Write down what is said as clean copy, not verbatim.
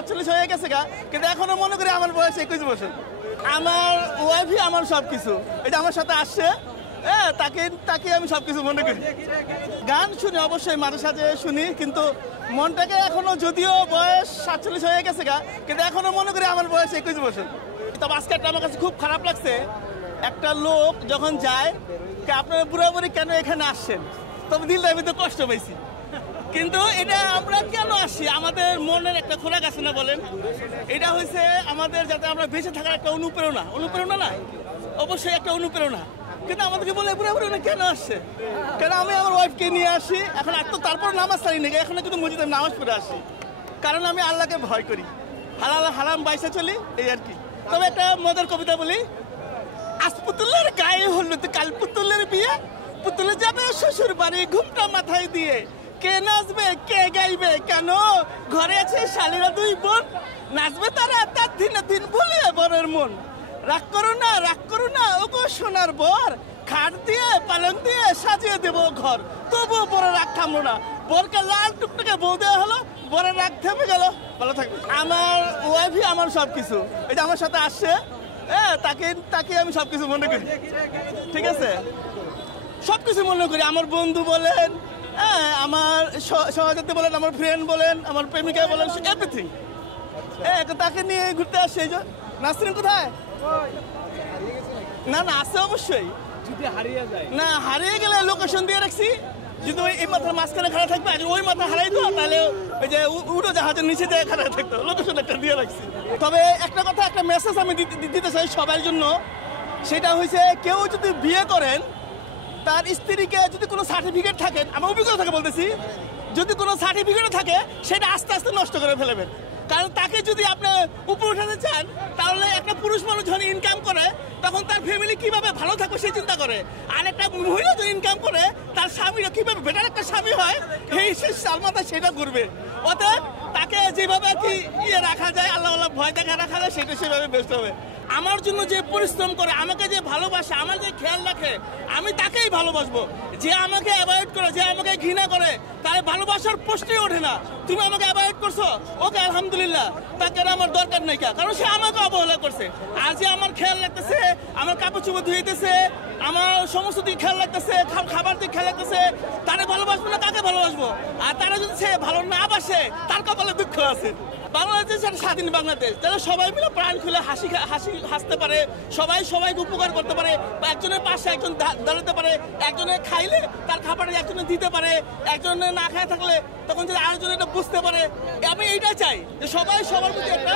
47 হয়ে গেছে গা, কিন্তু এখনো মনে করি আমার বয়স 21 বছর। আমার ওয়াইফই আমার সবকিছু, এটা আমার সাথে আসছে, হ্যাঁ, তাকে আমি সবকিছু মনে করি। গান শুনি অবশ্যই, মাঝে সাঝে শুনি, কিন্তু মনটাকে এখনো, যদিও বয়স 47 হয়ে গেছে গা, কিন্তু এখনো মনে করি আমার বয়স 21 বছর। তবে আজকে আমার কাছে খুব খারাপ লাগছে, একটা লোক যখন যায় আপনারা বুড়াবুড়ি কেন এখানে আসছেন, তবে দিলটার ভিতরে কষ্ট পাইছি। কিন্তু এটা আমরা কেন আসি, আমাদের মনের একটা খোরাক আছে না বলেন, এটা হয়েছে আমাদের যাতে আমরা বেঁচে থাকার একটা অনুপ্রেরণা না, অবশ্যই একটা অনুপ্রেরণা। কিন্তু আমাদেরকে বলে বুড়াবুড়ি কেন আসছে, কেন আমি আমার ওয়াইফকে নিয়ে আসি এখন, আর তো তারপর নামাজ ছাড়ি নাকি, এখন কিন্তু মসজিদে নামাজ পড়ে আসি, কারণ আমি আল্লাহকে ভয় করি, হালাল হারাম বাইসে চলি, এই আর কি। তবে একটা মজার কবিতা বলি, আজ পুতুলের গায়ে হলুদ, কাল পুতুলের বিয়ে, পুতুলে যাবে শ্বশুর বাড়ি ঘুমটা মাথায় দিয়ে, কে নাচবে কে গাইবে কেন, ঘরে আছে শালীরা দুই বোন, নাচবে তারা তার দিনে দিন ভুলিয়ে বরের মন, রাগ করো না ওগো সোনার বর, খাট দিয়ে পালন দিয়ে সাজিয়ে দেব ঘর, তবুও বরের রাগ থামলো না, বরকে লাল টুকটুকে বউ দেওয়া হলো, বরের রাগ থেমে গেল। ভালো থাকবে। আমার ওয়াইফই আমার সবকিছু, এটা আমার সাথে আসছে, হ্যাঁ, তাকে আমি সবকিছু মনে করি, ঠিক আছে, সবকিছু মনে করি। আমার বন্ধু বলেন, হ্যাঁ, আমার সহযাত্রী বলেন, আমার ফ্রেন্ড বলেন, আমার প্রেমিকা বলেন, এভরিথিং, হ্যাঁ, তাকে নিয়ে ঘুরতে আসছে। এই যে নাসরিন কোথায়, না আছে অবশ্যই, যদি হারিয়ে যায়, না হারিয়ে গেলে লোকেশন দিয়ে রাখছি, যদি এই মাথার মাঝখানে খাড়া থাকবে, আর ওই মাথা হারাই তো, তাহলে ওই যে উড়ো জাহাজের নিচে দিয়ে খাড়া থাকতো, লোকেশন একটা দিয়ে রাখছি। তবে একটা কথা, একটা মেসেজ আমি দিতে চাই সবার জন্য, সেটা হয়েছে কেউ যদি বিয়ে করেন, তার স্ত্রীকে যদি কোনো সার্টিফিকেট থাকে, আমার অভিজ্ঞতা থেকে বলতেছি, যদি কোনো সার্টিফিকেট থাকে সেটা আস্তে আস্তে নষ্ট করে ফেলবেন, কারণ তাকে যদি আপনি উপরে উঠাতে চান, তাহলে একটা পুরুষ মানুষ যখন ইনকাম করে তখন তার ফ্যামিলি কিভাবে ভালো থাকবে সে চিন্তা করে, আর একটা মহিলা যদি ইনকাম করে তার স্বামীরা কিভাবে বেটার একটা স্বামী হয় সে সালমাতা সেটা করবে। অতএব তাকে যেভাবে আর কি রাখা যায়, আল্লাহ ভয় দেখা রাখা যায়, সেটা সেভাবে বেস্ট হবে। আমার জন্য যে পরিশ্রম করে, আমাকে যে ভালোবাসে, আমার যে খেয়াল রাখে, আমি তাকেই ভালোবাসবো। যে আমাকে অ্যাভয়েড করে, যে আমাকে ঘৃণা করে, তার ভালোবাসার প্রশ্নই ওঠে না। তুমি আমাকে অ্যাভয়েড করছো, ওকে আলহামদুলিল্লাহ, তাকে আমার দরকার নেই, কারণ সে আমাকে অবহেলা করছে। আর যে আমার খেয়াল রাখতেছে, আমার কাপড় চোপড় ধুইতেছে, আমার সমস্ত দিকে খেয়াল রাখতেছে, খাবার দিকে খেয়াল রাখতেছে, তারে ভালোবাসবো না কাকে ভালোবাসবো? আর তারা যদি সে ভালো না বাসে, তার কপালে দুঃখ আছে। বাংলাদেশ একটা স্বাধীন বাংলাদেশ, যারা সবাই মিলে প্রাণ খুলে হাসতে পারে, সবাই সবাইকে উপকার করতে পারে, বা একজনের পাশে একজন দাঁড়াতে পারে, একজনের খাইলে তার খাবারে একজনে দিতে পারে, একজনে না খায় থাকলে তখন যদি আরেকজন এটা বুঝতে পারে। আমি এইটা চাই যে সবাই সবার প্রতি একটা